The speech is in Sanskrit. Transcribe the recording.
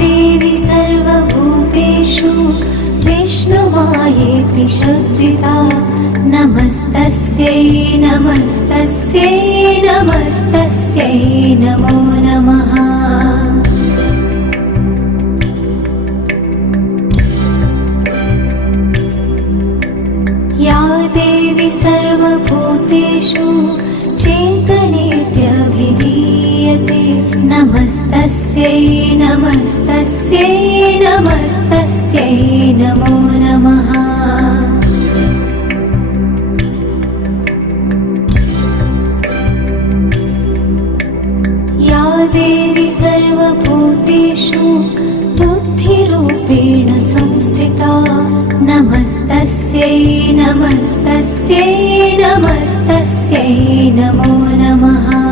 देवी सर्वभूतेषु विष्णुमायेति शब्दिता नमस्तस्यै नमस्तस्यै नमस्तस्यै नमो नमः। या देवी सर्वभूतेषु चेतनेत्यभिधीयते नमस्तस्यै नमस्तस्यै नमस्तस्यै नमो नमः। या देवी सर्वभूतेषु बुद्धिरूपेण संस्थिता नमस्तस्यै नमस्तस्यै नमस्तस्यै नमो नमः।